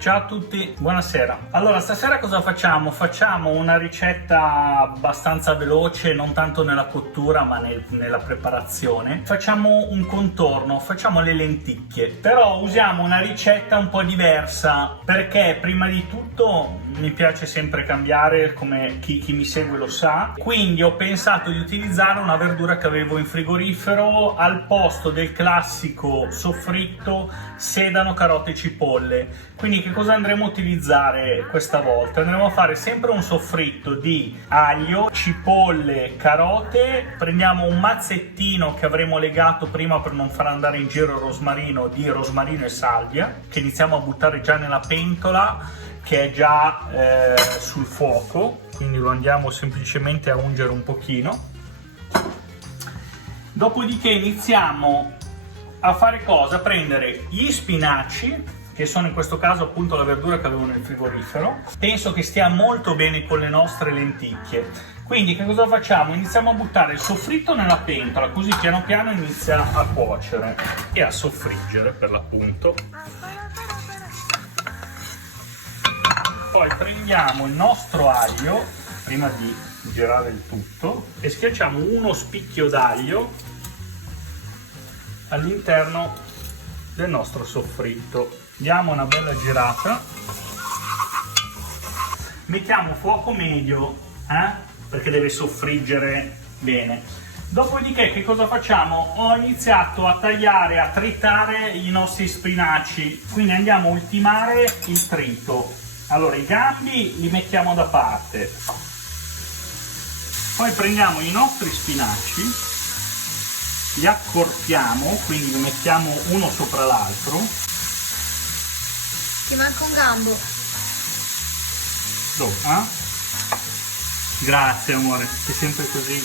Ciao a tutti, buonasera. Allora, stasera cosa facciamo? Facciamo una ricetta abbastanza veloce, non tanto nella cottura ma nella preparazione. Facciamo un contorno, facciamo le lenticchie, però usiamo una ricetta un po' diversa perché prima di tutto mi piace sempre cambiare, come chi mi segue lo sa, quindi ho pensato di utilizzare una verdura che avevo in frigorifero al posto del classico soffritto sedano, carote e cipolle. Quindi che cosa andremo a utilizzare questa volta? Andremo a fare sempre un soffritto di aglio, cipolle, carote, prendiamo un mazzettino che avremo legato prima per non far andare in giro il rosmarino, di rosmarino e salvia, che iniziamo a buttare già nella pentola che è già sul fuoco, quindi lo andiamo semplicemente a ungere un pochino. Dopodiché iniziamo a fare cosa? A prendere gli spinaci, che sono in questo caso appunto la verdura che avevo nel frigorifero. Penso che stia molto bene con le nostre lenticchie. Quindi che cosa facciamo? Iniziamo a buttare il soffritto nella pentola, così piano piano inizia a cuocere e a soffriggere per l'appunto. Poi prendiamo il nostro aglio, prima di girare il tutto, e schiacciamo uno spicchio d'aglio all'interno del nostro soffritto. Diamo una bella girata, mettiamo fuoco medio, perché deve soffriggere bene. Dopodiché che cosa facciamo? Ho iniziato a tagliare, a tritare i nostri spinaci, quindi andiamo a ultimare il trito. Allora i gambi li mettiamo da parte, poi prendiamo i nostri spinaci, li accorpiamo, quindi li mettiamo uno sopra l'altro. Ti manca un gambo. Dove? Grazie amore, sei sempre così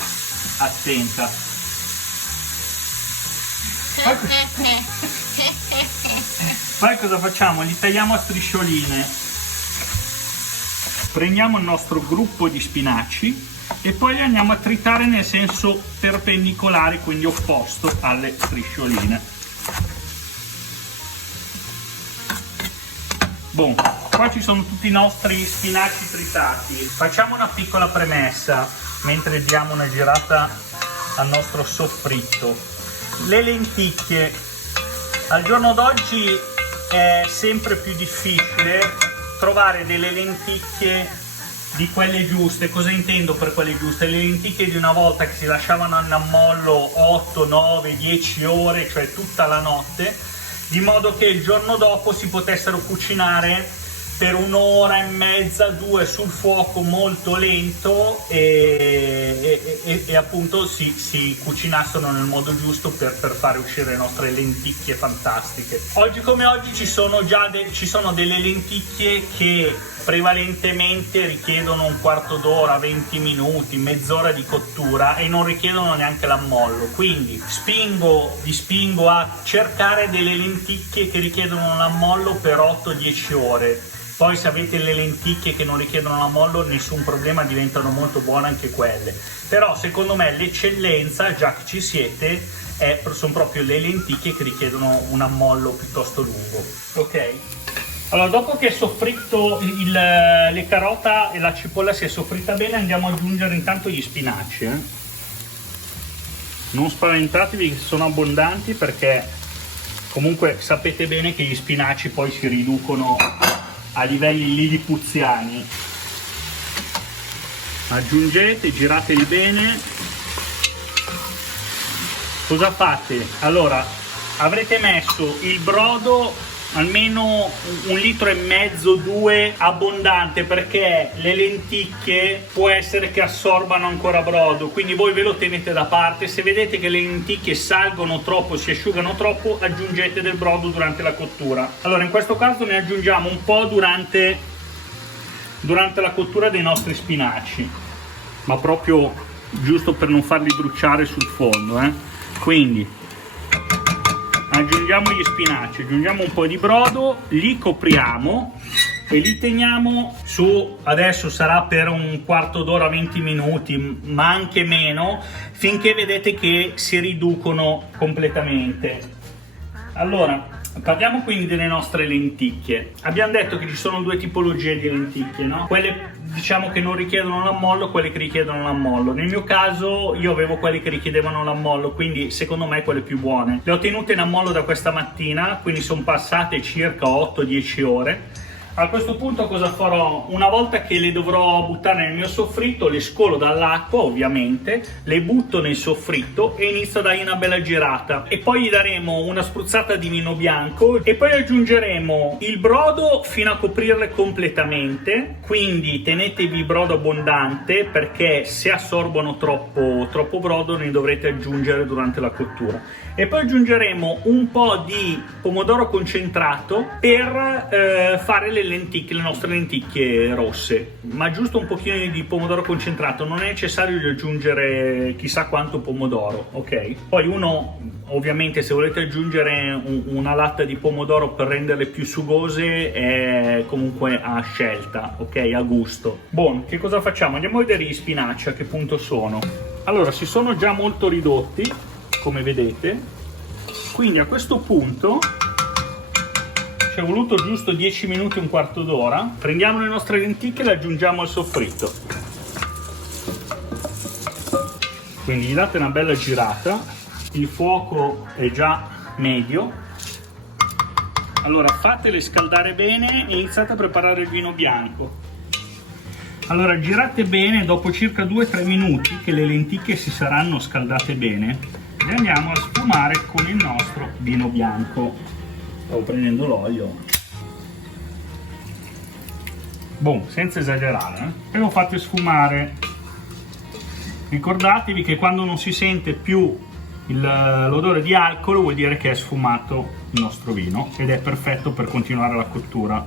attenta. Poi cosa facciamo? Li tagliamo a striscioline. Prendiamo il nostro gruppo di spinaci e poi li andiamo a tritare nel senso perpendicolare, quindi opposto alle striscioline. Boom. Qua ci sono tutti i nostri spinaci tritati. Facciamo una piccola premessa mentre diamo una girata al nostro soffritto. Le lenticchie al giorno d'oggi è sempre più difficile trovare delle lenticchie di quelle giuste. Cosa intendo per quelle giuste? Le lenticchie di una volta che si lasciavano in ammollo 8, 9, 10 ore, cioè tutta la notte, di modo che il giorno dopo si potessero cucinare per un'ora e mezza, 2 sul fuoco molto lento e appunto si cucinassero nel modo giusto per fare uscire le nostre lenticchie fantastiche. Oggi come oggi ci sono delle lenticchie che prevalentemente richiedono un quarto d'ora, 20 minuti, mezz'ora di cottura e non richiedono neanche l'ammollo, quindi vi spingo a cercare delle lenticchie che richiedono l'ammollo per 8-10 ore. Poi se avete le lenticchie che non richiedono l'ammollo, nessun problema, diventano molto buone anche quelle. Però secondo me l'eccellenza, già che ci siete, sono proprio le lenticchie che richiedono un ammollo piuttosto lungo. Ok? Allora, dopo che è soffritto le carota e la cipolla si è soffritta bene, andiamo ad aggiungere intanto gli spinaci. Non spaventatevi che sono abbondanti, perché comunque sapete bene che gli spinaci poi si riducono a livelli lilipuziani. Aggiungete, girateli bene. Cosa fate? Allora, avrete messo il brodo almeno 1,5 litri, 2, abbondante, perché le lenticchie può essere che assorbano ancora brodo, quindi voi ve lo tenete da parte. Se vedete che le lenticchie salgono troppo, si asciugano troppo, aggiungete del brodo durante la cottura. Allora in questo caso ne aggiungiamo un po' durante la cottura dei nostri spinaci, ma proprio giusto per non farli bruciare sul fondo, Quindi aggiungiamo gli spinaci, aggiungiamo un po' di brodo, li copriamo e li teniamo su, adesso sarà per un quarto d'ora, 20 minuti, ma anche meno, finché vedete che si riducono completamente. Allora, parliamo quindi delle nostre lenticchie. Abbiamo detto che ci sono due tipologie di lenticchie, no? Quelle diciamo che non richiedono l'ammollo, quelle che richiedono l'ammollo. Nel mio caso io avevo quelle che richiedevano l'ammollo, quindi secondo me quelle più buone. Le ho tenute in ammollo da questa mattina, quindi sono passate circa 8-10 ore. A questo punto cosa farò? Una volta che le dovrò buttare nel mio soffritto, le scolo dall'acqua ovviamente, le butto nel soffritto e inizio a dargli una bella girata. E poi gli daremo una spruzzata di vino bianco e poi aggiungeremo il brodo fino a coprirle completamente. Quindi tenetevi brodo abbondante, perché se assorbono troppo brodo ne dovrete aggiungere durante la cottura. E poi aggiungeremo un po' di pomodoro concentrato per fare le nostre lenticchie rosse, ma giusto un pochino di pomodoro concentrato, non è necessario di aggiungere chissà quanto pomodoro, ok? Poi uno, ovviamente, se volete aggiungere una latta di pomodoro per renderle più sugose, è comunque a scelta, ok? A gusto. Buon, che cosa facciamo? Andiamo a vedere gli spinaci a che punto sono. Allora, si sono già molto ridotti, come vedete, quindi a questo punto ci è voluto giusto 10 minuti, un quarto d'ora. Prendiamo le nostre lenticchie e le aggiungiamo al soffritto, quindi gli date una bella girata, il fuoco è già medio. Allora fatele scaldare bene e iniziate a preparare il vino bianco. Allora girate bene, dopo circa 2-3 minuti che le lenticchie si saranno scaldate bene, e andiamo a sfumare con il nostro vino bianco. Stavo prendendo l'olio. Boh, senza esagerare, e lo fate sfumare. Ricordatevi che quando non si sente più l'odore di alcol vuol dire che è sfumato il nostro vino ed è perfetto per continuare la cottura.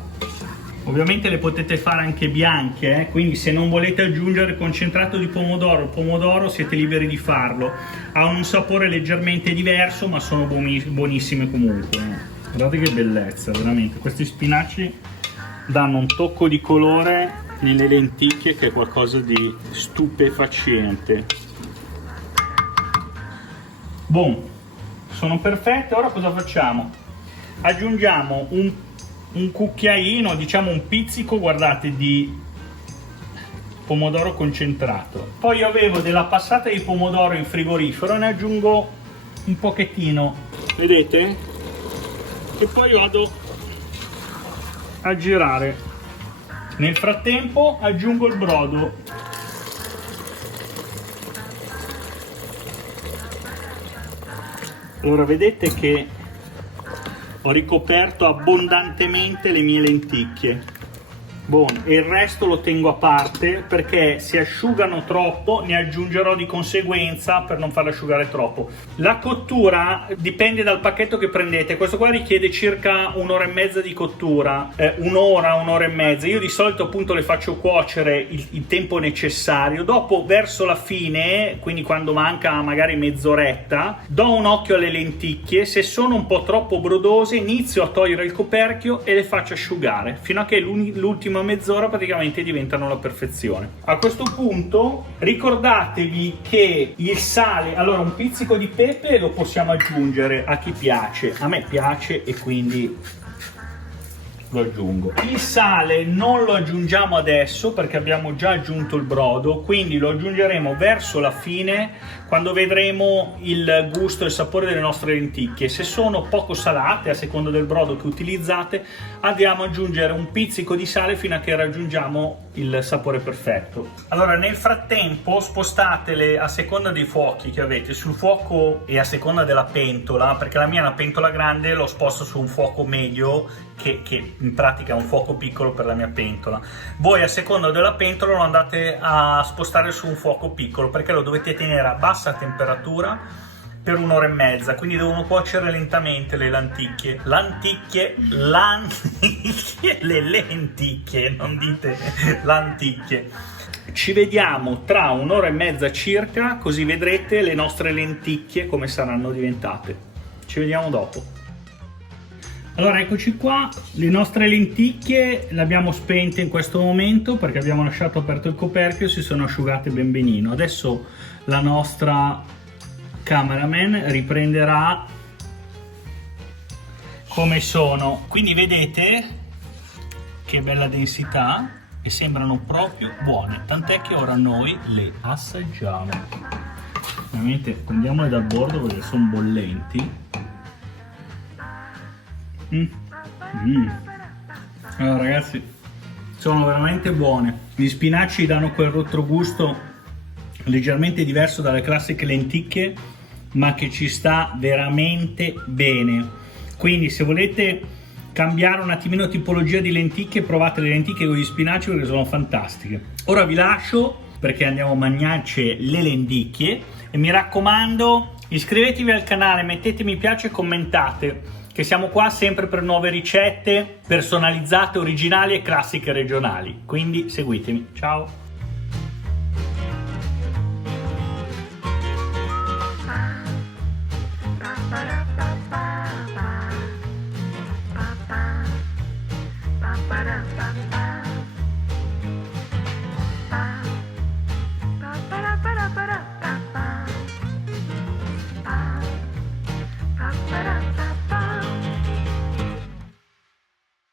Ovviamente le potete fare anche bianche, quindi se non volete aggiungere concentrato di pomodoro siete liberi di farlo. Ha un sapore leggermente diverso, ma sono buonissime comunque. Guardate che bellezza, veramente. Questi spinaci danno un tocco di colore nelle lenticchie che è qualcosa di stupefacente. Boom, sono perfette. Ora cosa facciamo? Aggiungiamo un cucchiaino, diciamo un pizzico, guardate, di pomodoro concentrato. Poi io avevo della passata di pomodoro in frigorifero e ne aggiungo un pochettino, vedete? E poi vado a girare. Nel frattempo aggiungo il brodo. Allora vedete che ho ricoperto abbondantemente le mie lenticchie. Buono, e il resto lo tengo a parte perché se asciugano troppo ne aggiungerò di conseguenza per non farle asciugare troppo. La cottura dipende dal pacchetto che prendete. Questo qua richiede circa 1 ora e mezza di cottura, 1 ora e mezza. Io di solito appunto le faccio cuocere il tempo necessario. Dopo, verso la fine, quindi quando manca magari mezz'oretta, do un occhio alle lenticchie. Se sono un po' troppo brodose inizio a togliere il coperchio e le faccio asciugare fino a che l'ultima mezz'ora praticamente diventano alla perfezione. A questo punto ricordatevi che il sale, allora un pizzico di pepe lo possiamo aggiungere a chi piace, a me piace e quindi lo aggiungo. Il sale non lo aggiungiamo adesso perché abbiamo già aggiunto il brodo, quindi lo aggiungeremo verso la fine quando vedremo il gusto e il sapore delle nostre lenticchie. Se sono poco salate, a seconda del brodo che utilizzate, andiamo ad aggiungere un pizzico di sale fino a che raggiungiamo il sapore perfetto. Allora nel frattempo spostatele a seconda dei fuochi che avete sul fuoco e a seconda della pentola, perché la mia è una pentola grande, lo sposto su un fuoco medio che in pratica è un fuoco piccolo per la mia pentola. Voi a seconda della pentola lo andate a spostare su un fuoco piccolo perché lo dovete tenere a bassa temperatura per 1 ora e mezza, quindi devono cuocere lentamente le lenticchie, le lenticchie, non dite lenticchie. Ci vediamo tra un'ora e mezza circa, così vedrete le nostre lenticchie come saranno diventate. Ci vediamo dopo. Allora, eccoci qua, le nostre lenticchie le abbiamo spente in questo momento perché abbiamo lasciato aperto il coperchio e si sono asciugate ben benino. Adesso la nostra cameraman riprenderà come sono. Quindi vedete che bella densità e sembrano proprio buone, tant'è che ora noi le assaggiamo. Ovviamente prendiamole dal bordo perché sono bollenti. Allora ragazzi, sono veramente buone. Gli spinaci danno quel retrogusto leggermente diverso dalle classiche lenticchie, ma che ci sta veramente bene. Quindi se volete cambiare un attimino tipologia di lenticchie, provate le lenticchie con gli spinaci perché sono fantastiche. Ora vi lascio perché andiamo a mangiarci le lenticchie e mi raccomando, iscrivetevi al canale, mettete mi piace e commentate, che siamo qua sempre per nuove ricette personalizzate, originali e classiche regionali. Quindi seguitemi. Ciao!